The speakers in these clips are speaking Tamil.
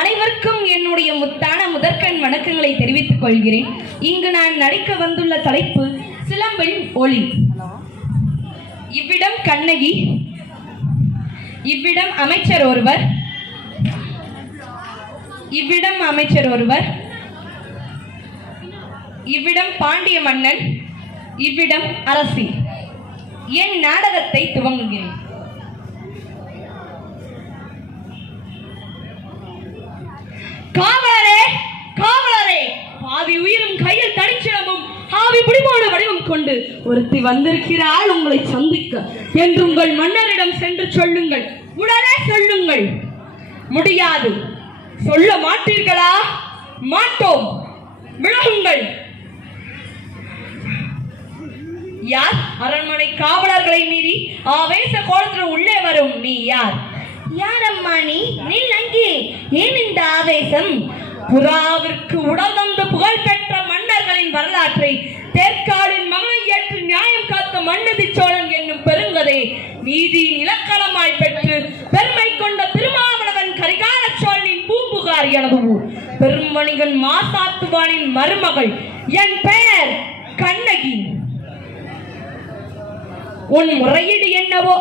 அனைவருக்கும் என்னுடைய முத்தான முதற்கண் வணக்கங்களை தெரிவித்துக் கொள்கிறேன். இங்கு நான் நடிக்க வந்துள்ள தலைப்பு சிலம்பின் ஒளி. இவ்விடம் கண்ணகி, இவ்விடம் அமைச்சர் ஒருவர், இவ்விடம் பாண்டிய மன்னன், இவ்விடம் அரசி. என் நாடகத்தை துவங்குகிறேன். காவலரே, காவலரே, பாதி உயிரும் கையில் தனிச்சிலம்பும் ஆவி பிடிமான வடிவம் கொண்டு ஒருத்தி வந்திருக்கிறாள் உங்களை சந்திக்க என்று உங்கள் மன்னரிடம் சென்று சொல்லுங்கள். உடனே சொல்லுங்கள். முடியாது. சொல்ல மாட்டீர்களா? மாட்டோம். விலகுங்கள். யார் அரண்மனை காவலர்களை மீறி ஆவேச கோலத்துடன் உள்ளே வரும் நீ யார்? யாரம்மா நீ? நில் அங்கே. ஏன் இந்த ஆவேசம்? புறாவிற்கு உடல் தந்து புகழ் பெற்ற மன்னர்களின் வரலாற்றை தேர்காலின் மகளை ஏற்று நியாயம் காத்த மன்னதி சோழன் என்னும் பெருங்கதை நீதியின் இலக்கணமாய் பெற்று பெருமை கொண்ட திருமாவளவன் கரிகால சோழனின் பூம்புகார் எனது ஊர். பெருமணிகன் மாசாத்துவானின் மருமகள். என் பெயர் கண்ணகி. உன் முறையீடு என்னவோ?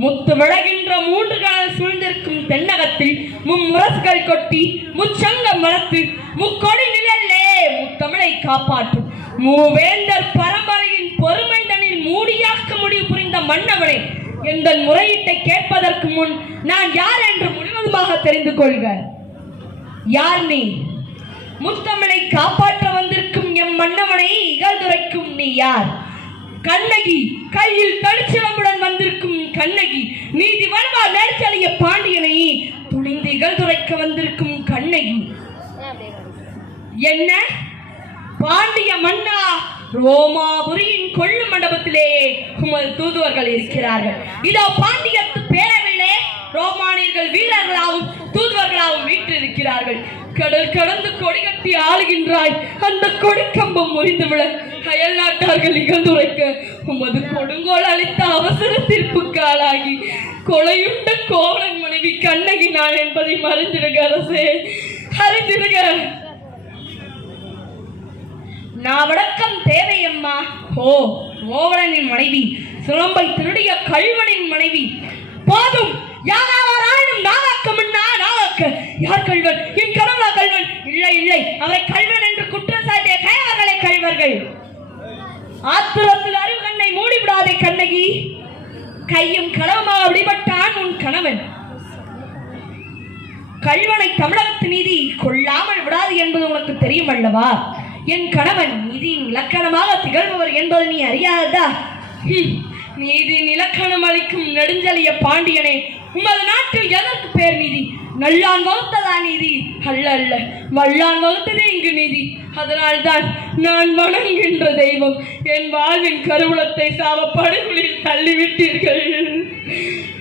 முத்து விழகின்ற 3 காலம் சூழ்ந்திருக்கும் தென்னகத்தில் மும்முரசுகள் கொட்டி முச்சங்கம் வளர்த்து முக்கொடி நிழலே முத்தமிழை காப்பாற்றும் மூவேந்தர் பரம்பரையின் பொறுமை தனில் மூடியாக்க முடிவு புரிந்த மன்னவனை எந்த முறையீட்டை கேட்பதற்கு முன் நான் யார் என்று முழுவதுமாக தெரிந்து கொள்க. யார் நீ? முத்தமிழை காப்பாற்ற வந்திருக்கும் எம் மன்னவனை இகழ்துரைக்கும் நீ யார்? கண்ணகி. கையில் தனிச்சிலம்புடன் வந்திருக்கும் கண்ணகி. நீதி வல்வா நேர்ச்சலிய பாண்டியனை துணிந்து இகழ்துரைக்க வந்திருக்கும் கண்ணகி. என்ன? பாண்டிய மன்னா, ரோமாபுரியின் கொள்ளு மண்டபத்திலே உமது தூதுவர்கள் இருக்கிறார்கள். இதோ பாண்டியத்து பேரவில்லை ரோமானியர்கள் வீரர்களாகவும் தூதுவர்களாகவும் வீற்றிருக்கிறார்கள். கடல் கடந்து கொடி கட்டி ஆளுகின்றாய். அந்த கொடிக்கம்பம் முறிந்து விட அயல் நாட்டார்கள் இகழ்ந்துரைக்க உமது கொடுங்கோல் அளித்த அவசர தீர்ப்புக்கு ஆளாகி கொலையுண்ட கோவலன் மனைவி கண்ணகி நான் என்பதை மறைந்திருக அரசே, அறிந்திருக. நான் வடக்கம் தேவையம்மா. ஓ, கோவலனின் மனைவி, சிலம்பை திருடிய கல்வனின் மனைவி. போதும். யாராவராயினும் நாவாக்க முன்னா நாவாக்க. யார் கல்வன்? என் கணவனா கல்வன்? இல்லை இல்லை, அவரை கல்வன் என்று குற்றம் சாட்டிய கைவர்களே கல்வர்கள். ஆத்திரத்தில் அறிவு கண்ணை மூடிவிடாதே கண்ணகி. கையும் களவுமாக விடுபட்டான் உன் கணவன். கல்வனை தமிழகத்து நீதி கொள்ளாமல் விடாது என்பது உனக்கு தெரியும் அல்லவா? என் கணவன் நீதியின் இலக்கணமாக திகழ்பவர் என்பது நீ அறியாததா? நீதியின் இலக்கணம் அளிக்கும் நெடுஞ்செழிய பாண்டியனே, உமது நாட்டில் எதற்கு பேர் நீதி? நல்லான் வகுத்ததா நீதி? அல்ல அல்ல, வல்லான் வகுத்ததே இங்கு நீதி. அதனால்தான் நான் வணங்குகின்ற தெய்வம் என் வாழ்வின் கருவூலத்தை சாவ படுகொலில் தள்ளிவிட்டீர்கள்.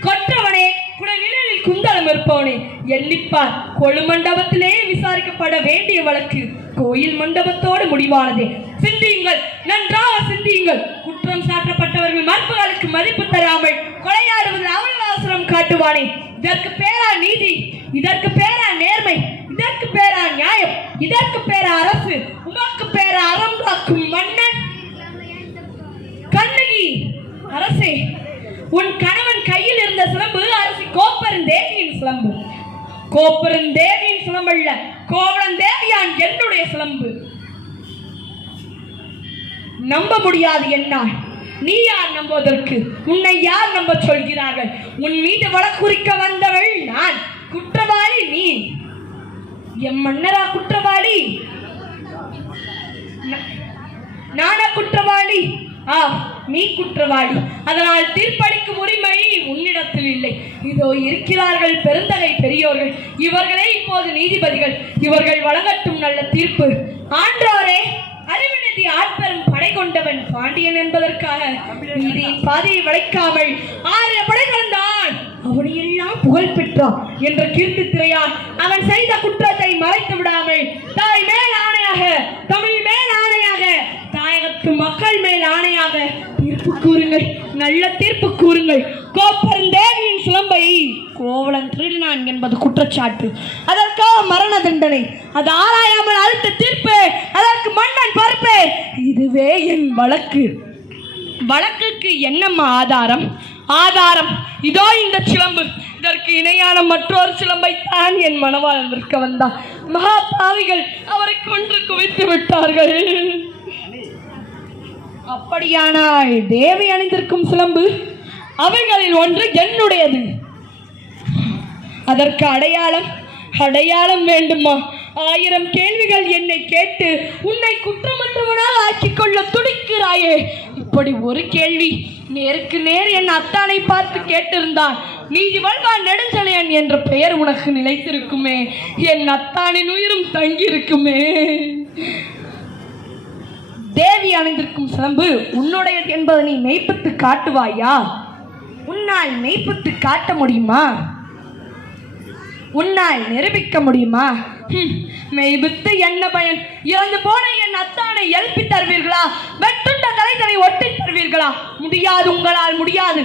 கொற்றவனே, குடநிழலில் குந்தளம் இருப்பவனே, எண்ணிப்பார். கொழு மண்டபத்திலே விசாரிக்கப்பட வேண்டிய வழக்கு கோயில் மண்டபத்தோடு முடிவானதே. சிந்தியுங்கள், நன்றாக சிந்தியுங்கள். குற்றம் சாட்டப்பட்டவர்கள் மறுப்புகளுக்கு மதிப்பு தராமல் கொலையாடுவது அவசரம் காட்டுவானே. இதற்கு பேரா நீதி? இதற்கு பேரா நேர்மை? இதற்கு பேரா நியாயம்? இதற்கு பேரா அரசு? உமக்கு பேரா அறம் காக்கும் மன்னன் கண்ணகி. அரசே, உன் கணவன் கையில் இருந்த சிலம்பு அரசி கோப்பெருந்தேவியின் சிலம்பு. கோப்பெருந்தேவியின் சிலம்பல்ல, கோவலன் தேவியான் என்னுடைய சிலம்பு. நம்ப முடியாது என்னால். நீ யார் நம்புவதற்கு? உன்னை யார் நம்ப சொல்கிறார்கள்? உன் மீது வழக்குறிக்க வந்தவள் நான். குற்றவாளி நீ. எம் மன்னரா குற்றவாளி? நானா குற்றவாளி? நீ குற்றவாளி. அதனால் தீர்ப்பளிக்கும் உரிமை உன்னிடத்தில் இல்லை. இதோ இருக்கிறார்கள் பெருந்தகை பெரியோர்கள். இவர்களே இப்போது நீதிபதிகள். இவர்கள் வழங்கட்டும் நல்ல தீர்ப்பு. ஆன்றோரே, அறிவுநிதி ஆட்பெரும் படை கொண்டவன் பாண்டியன் என்பதற்காக நீதியின் பாதையை வளைக்காமல் 6 படைகள் தான் அவனையெல்லாம் புகழ் பெற்றான் என்ற கீர்த்தி திரையால் அவன் செய்த குற்றத்தை மறைத்து விடாமல் தாய் மேல் ஆணையாக, தமிழ் மேல் ஆணையாக, தாயகத்து மக்கள் மேல் ஆணையாக தீர்ப்பு கூறுங்கள், நல்ல தீர்ப்பு கூறுங்கள். கோப்பெருந்தேவியின் சிலம்பை கோவலன் திருடினான் என்பது குற்றச்சாட்டு. அதற்காக மரண தண்டனை. அது ஆராயாமல் அழுத்த தீர்ப்பு. அதற்கு மன்னன் பொறுப்பு. இதுவே என் வழக்கு. வழக்குக்கு என்னம்மா ஆதாரம்? ஆதாரம் இதோ இந்த சிலம்பு. இதற்கு இணையான மற்றொரு சிலம்பை தான் என் மணவாளன் விற்க வந்தார். மகாபாவிகள் அவரை கொன்று குவித்து விட்டார்கள். அப்படியானால் தேவி அணிந்திருக்கும் சிலம்பு அவைகளில் ஒன்று என்னுடையது. அதற்கு அடையாளம் வேண்டுமா? 1000 கேள்விகள் என்னை கேட்டு உன்னை குற்றமற்றவனாக ஆக்கிக் கொள்ள துடிக்கிறாயே. இப்படி ஒரு கேள்வி நேருக்கு நேர் என் அத்தானை பார்த்து கேட்டிருந்தான், நீதி வல்வான் நெடுஞ்செழியன் என்ற பெயர் உனக்கு நிலைத்திருக்குமே, என் அத்தானின் உயிரும் தங்கியிருக்குமே. தேவி அணிந்திருக்கும் சிலம்பு உன்னுடையது என்பதை நீ மெய்ப்பித்து காட்டுவாயா? உன்னால் மெய்ப்பித்து காட்ட முடியுமா? உன்னால் நிரூபிக்க முடியுமா? மெய்பித்து என்ன பயன்? இறந்து போன என் அத்தானை எழுப்பி தருவீர்களா? வெட்டுண்ட தலைகளை ஒட்டி தருவீர்களா? முடியாது, உங்களால் முடியாது.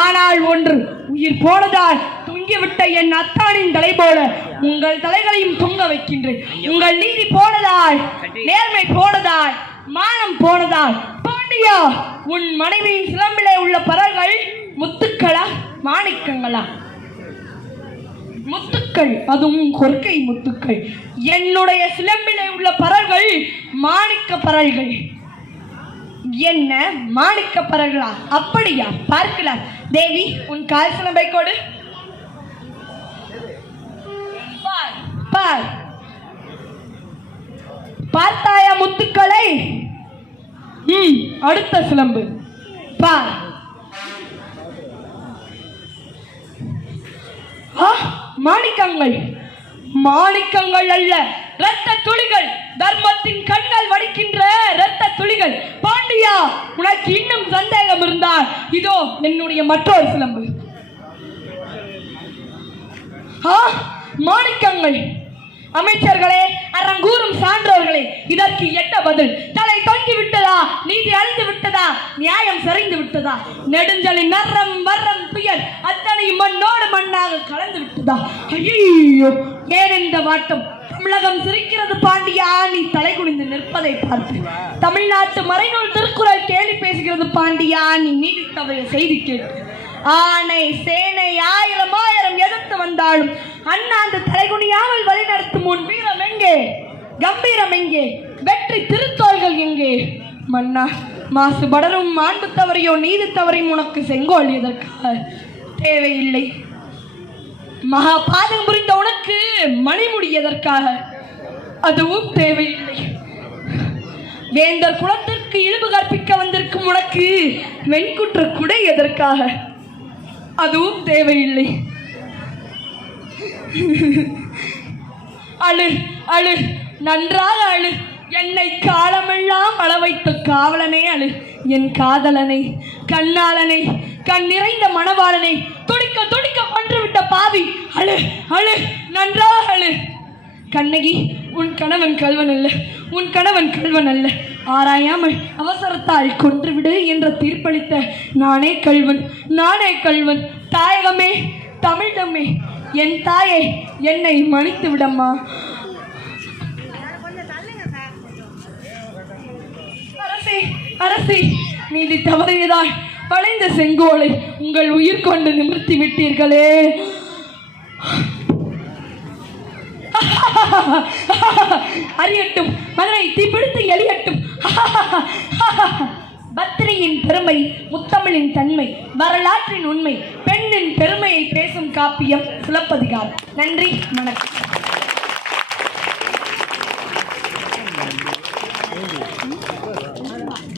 ஆனால் ஒன்று, உயிர் போனதால் தொங்கிவிட்ட என் அத்தானின் தலை போல உங்கள் தலைகளையும் தொங்க வைக்கின்றேன். உங்கள் நீதி போனதால், நேர்மை போனதால், மானம் போனதால், பாண்டியா, உன் மனைவியின் சிலம்பிலே உள்ள பறல்கள் முத்துக்களா மாணிக்கங்களா? முத்துக்கள், அதுவும் கொற்கை முத்துக்கள். என்னுடைய சிலம்பிலே உள்ள பறல்கள் மாணிக்க பறல்கள். என்ன மாணிக்க பறல்களா? அப்படியா? பார்க்கலாம். தேவி, உன் கால் சிலம்பை கொடு. பார், பார்த்தாயா முத்துக்களை? அடுத்த சிலம்பு பார். மாணிக்கங்கள் அல்ல, இரத்த துளிகள். தர்மத்தின் கண்கள் வடிக்கின்ற இரத்த துளிகள். பாண்டியா, உனக்கு இன்னும் சந்தேகம் இருந்தால் இதோ என்னுடைய மற்றொரு சிலம்பு. மாணிக்கங்கள். அமைச்சர்களே, அரங்கூறும் சான்றோர்களே, இதற்கு என்ன பதில்? தலை தொங்கி விட்டதா? நீதி அழிந்து விட்டதா? நியாயம் சரிந்து விட்டதா? நெடுஞ்சலி நரம் வர்றம் துயர் அத்தனையும் மண்ணோடு மண்ணாக கலந்து விட்டதா? ஐயோ, ஏன் இந்த வாட்டம்? தமிழகம் சிரிக்கிறது பாண்டியா, நீ தலை குனிந்து நிற்பதை பார்த்து. தமிழ்நாட்டு மறைநூல் திருக்குறள் கேலி பேசுகிறது பாண்டியா, நீ நீதி தவறிய செய்தி கேட்டு. ஆனை சேனை 1000 எதிர்த்து வந்தாலும் அண்ணாந்து தலைகுனியாமல் வழிநடத்தும் உன் வீரம் எங்கே? கம்பீரம் எங்கே? வெற்றி திருத்தோள்கள் எங்கே? மன்னா, மாசு படரும் மாண்பு தவறையோ நீதி தவறையும் உனக்கு செங்கோல் எதற்காக? தேவையில்லை. மகா பாதம் புரிந்த உனக்கு மணிமுடி எதற்காக? அதுவும் தேவையில்லை. வேந்தர் குலத்திற்கு இழிவு கற்பிக்க வந்திருக்கும் உனக்கு வெண்குற்ற குடை எதற்காக? அதுவும் தேவையில்லை. அழு அழு, நன்றாக அழு. என்னை காலமெல்லாம் அழ வைத்த காவலனே அழு. என் காதலனை, கண்ணாளனை, கண் நிறைந்த மணவாளனை துடிக்க துடிக்க கொன்றுவிட்ட பாவி அழு அழு, நன்றாக அழு. கண்ணகி, உன் கணவன் கல்வன் அல்ல, உன் கணவன் கல்வன் அல்ல. ஆராயாமல் அவசரத்தால் கொன்றுவிடு என்ற தீர்ப்பளித்த நானே கல்வன். தாயகமே, தமிழமே, என் தாயே, என்னை மன்னித்து விடம்மா. அரசே, நீதி தவறியதால் வளைந்த செங்கோலை உங்கள் உயிர் கொண்டு நிமிர்த்தி விட்டீர்களே. அறியட்டும், மகனை தீப்பிடித்து எரியட்டும். பத்திரியின் பெருமை, முத்தமிழின் தன்மை, வரலாற்றின் உண்மை, பெண்ணின் பெருமையை பேசும் காப்பியம் சிலப்பதிகாரம். நன்றி, வணக்கம்.